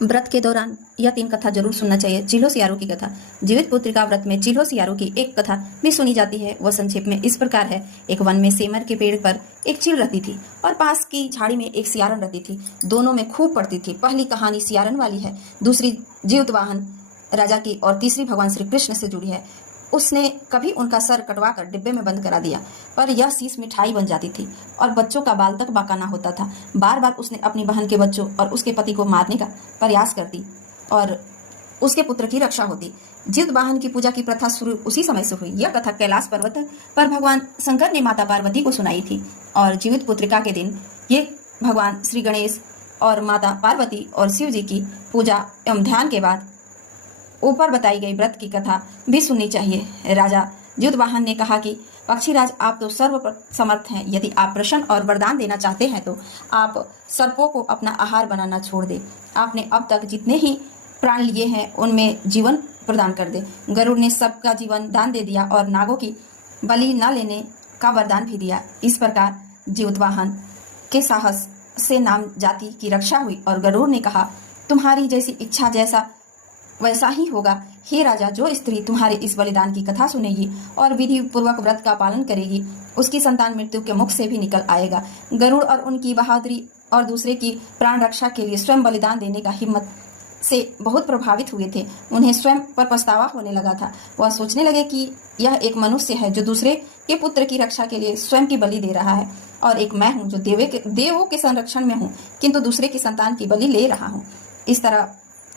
व्रत के दौरान यह 3 कथा जरूर सुनना चाहिए। चिल्हो सियारू की कथा। जीवित पुत्रिका व्रत में चिल्हो सियारू की एक कथा भी सुनी जाती है। वह संक्षेप में इस प्रकार है। एक वन में सेमर के पेड़ पर एक चील रहती थी और पास की झाड़ी में एक सियारन रहती थी। दोनों में खूब पड़ती थी। पहली कहानी सियारन वाली है, दूसरी जीवतवाहन राजा की और तीसरी भगवान श्री कृष्ण से जुड़ी है। उसने कभी उनका सर कटवा कर डिब्बे में बंद करा दिया, पर यह शीश मिठाई बन जाती थी और बच्चों का बाल तक बाकाना होता था। बार बार उसने अपनी बहन के बच्चों और उसके पति को मारने का प्रयास करती और उसके पुत्र की रक्षा होती। जीवतवाहन की पूजा की प्रथा शुरू उसी समय से हुई। यह कथा कैलाश पर्वत पर भगवान शंकर ने माता पार्वती को सुनाई थी और जीवित पुत्रिका के दिन ये भगवान श्री गणेश और माता पार्वती और शिव जी की पूजा एवं ध्यान के बाद ऊपर बताई गई व्रत की कथा भी सुननी चाहिए। राजा जीवतवाहन ने कहा कि पक्षीराज, आप तो सर्व समर्थ हैं। यदि आप प्रश्न और वरदान देना चाहते हैं तो आप सर्पों को अपना आहार बनाना छोड़ दे। आपने अब तक जितने ही प्राण लिए हैं उनमें जीवन प्रदान कर दे। गरुड़ ने सबका जीवन दान दे दिया और नागों की बलि न लेने का वरदान भी दिया। इस प्रकार जीवतवाहन के साहस से नाम जाति की रक्षा हुई और गरुड़ ने कहा, तुम्हारी जैसी इच्छा जैसा वैसा ही होगा। हे राजा, जो स्त्री तुम्हारे इस बलिदान की कथा सुनेगी और विधि पूर्वक व्रत का पालन करेगी, उसकी संतान मृत्यु के मुख से भी निकल आएगा। गरुड़ और उनकी बहादुरी और दूसरे की प्राण रक्षा के लिए स्वयं बलिदान देने का हिम्मत से बहुत प्रभावित हुए थे। उन्हें स्वयं पर पछतावा होने लगा था। वह सोचने लगे कि यह एक मनुष्य है जो दूसरे के पुत्र की रक्षा के लिए स्वयं की बलि दे रहा है, और एक मैं हूँ जो देवों के संरक्षण में हूँ किंतु दूसरे की संतान की बलि ले रहा हूँ। इस तरह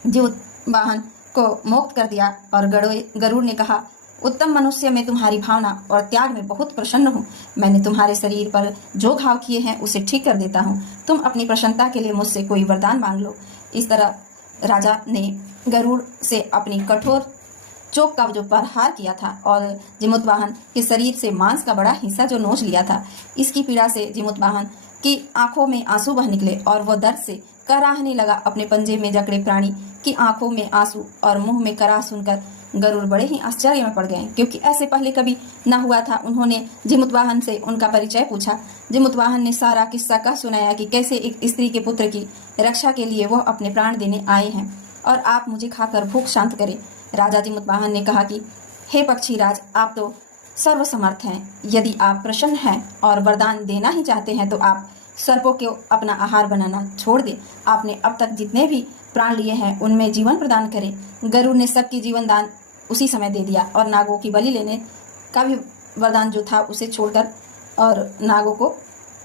जीवतवाहन को मुक्त कर दिया और गरुड़ ने कहा, उत्तम मनुष्य, मैं तुम्हारी भावना और त्याग में बहुत प्रसन्न हूँ। मैंने तुम्हारे शरीर पर जो घाव किए हैं उसे ठीक कर देता हूँ। तुम अपनी प्रसन्नता के लिए मुझसे कोई वरदान मांग लो। इस तरह राजा ने गरुड़ से अपनी कठोर चोक का जो प्रहार किया था और जीवतवाहन के शरीर से मांस का बड़ा हिस्सा जो नोच लिया था, इसकी पीड़ा से जीवतवाहन की आंखों में आंसू बह निकले और वह दर्द से कराहने लगा। अपने पंजे में जकड़े प्राणी की आंखों में आंसू और मुंह में कराह सुनकर गरुड़ बड़े ही आश्चर्य में पड़ गए, क्योंकि ऐसे पहले कभी न हुआ था। उन्होंने जीवतवाहन से उनका परिचय पूछा। जीवतवाहन ने सारा किस्सा कह सुनाया कि कैसे एक स्त्री के पुत्र की रक्षा के लिए वह अपने प्राण देने आए हैं और आप मुझे खाकर भूख शांत करें। राजा जीवतवाहन ने कहा कि हे पक्षीराज, आप तो सर्वसमर्थ हैं। यदि आप प्रसन्न हैं और वरदान देना ही चाहते हैं तो आप सर्पों को अपना आहार बनाना छोड़ दें। आपने अब तक जितने भी प्राण लिए हैं उनमें जीवन प्रदान करें। गरुड़ ने सबकी जीवन दान उसी समय दे दिया और नागों की बलि लेने का भी वरदान जो था उसे छोड़कर और नागों को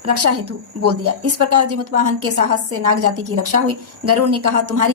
रक्षा हेतु बोल दिया। इस प्रकार जीवतवाहन के साहस से नाग जाति की रक्षा हुई। गरुड़ ने कहा, तुम्हारी